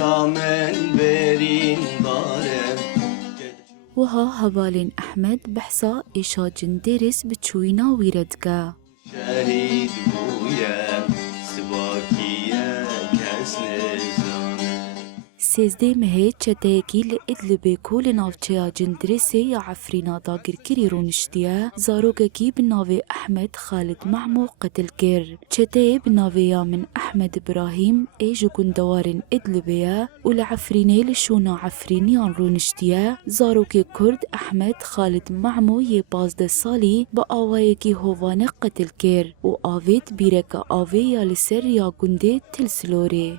زامن برین دارم وها هوالين أحمد بحصا إيشا جندرس بچوينا ويردگا شهید بویم سباکیه کس نزانه سيزدي مهي چتاكي لإدلبي كول نافچيا جندرسي يا عفرينا داگر كري رونشتيا زاروگكي بناوي أحمد خالد معمو قتل كر چتاي بناويا من أحمد إبراهيم إيجو كندوارن إدلبيا ولعفريني لشونا عفرينيان رونشتيا زاروكي كرد أحمد خالد معمو يبازده سالي بآوايكي هوانه قتل كر و آويت بيرك آوي يا لسر يا گنده تلسلوري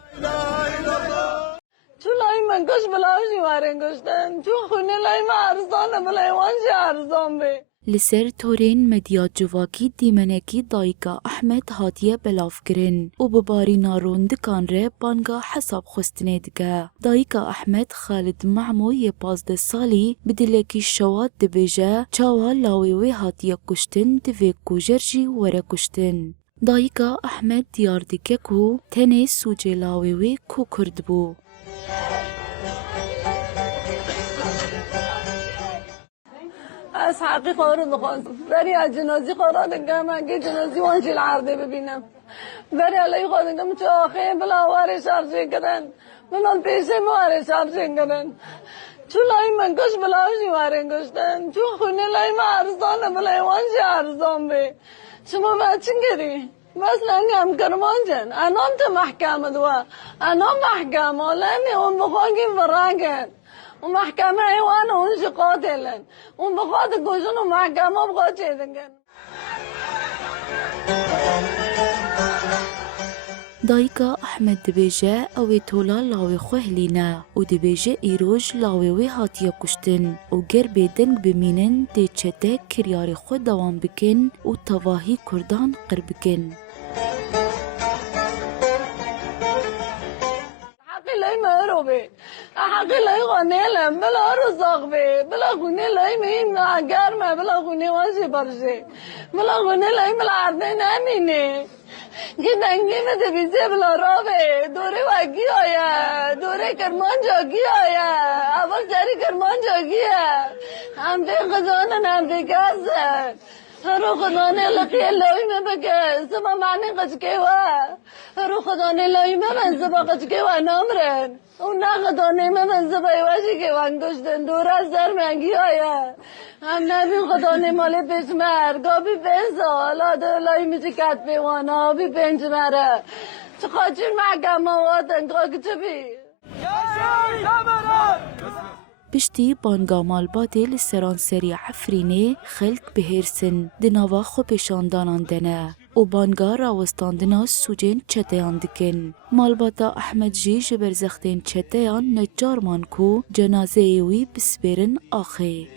چون لای من گوش بلاوشی وارن گوشتن چون خونه لای من ارزانه بلای وانش ارزان به لسر تورين مديات جواكي ديمنكي دايكا أحمد هاتيه بلاف كرن و بباري نارون دكان ري بانگا حساب خستنه دكا دايكا أحمد خالد معمو يبازده سالي بدلكي شوات دبجه چاوا لاويوي هاتيه كشتن دوه كوجرجي وره كشتن دايكا أحمد ديار دكه كو تنه سوجه لاويوي كو کرد بو از حقی خورد خواست بری از جنازی خورد گم اگه جنازی وانش العرضه ببینم بری علی خورد گم چه آخه بلا وارش عرضه کردن بلا پیسه موارش عرضه کردن چون لای من گوش بلاوشی وارن گوشتن چون خونه لای من ارزانه بلای وانش ارزان به شما بچین گری مثلا هم کرمان جن انام تا محکمه دوا انام محکمه لانی اون بخواگیم فراگن ومحكمة حيوان ونش قاتلا وبخاطر جوزن ومحكمة بخاطر شيء دايكا أحمد دبيجة أوي تولا لاوي خوهلينا و دبيجة إيروج لاوي وي هاتيا كشتن و گر بيدنگ بمينن دي چته كرياري خود دوام بكن و تواهي كردان قربكن حقي لاي مهرو بي حقي لاي غنيلم بلا رزاق بي بلا غني لاي مين ناقر ما بلا غني وانشي برشي بلا غني لاي ملعردين اميني گدنگی میں دبیزه بلا رابه دوره واگی آیا دوره کرمان جاگی آیا اول جاری کرمان جاگی هم به خزانن هم به گازن هرو خدانه لقی اللهی میں بگه سبا معنی قشکه و هرو خدانه اللهی میں سبا قشکه و نامرن اون نه خدانه میں سبا ایواشی که وانگشتن دوره از در منگی آیا هم نبین خدانه مال پشمر گابی پنسال آدولای میشه کت پیوانا بی پنجمره چه خاچین محکمه واتن که بی بشتي بانگا مالباتي لسران سري عفريني خلق بهيرسن دناوا خو بشاندانان دنه و بانگا راوستاندنا سوجين چتيان دكن مالباتا أحمد جي جبرزختين چتيان نجار مانكو جنازه وي بسبرن آخي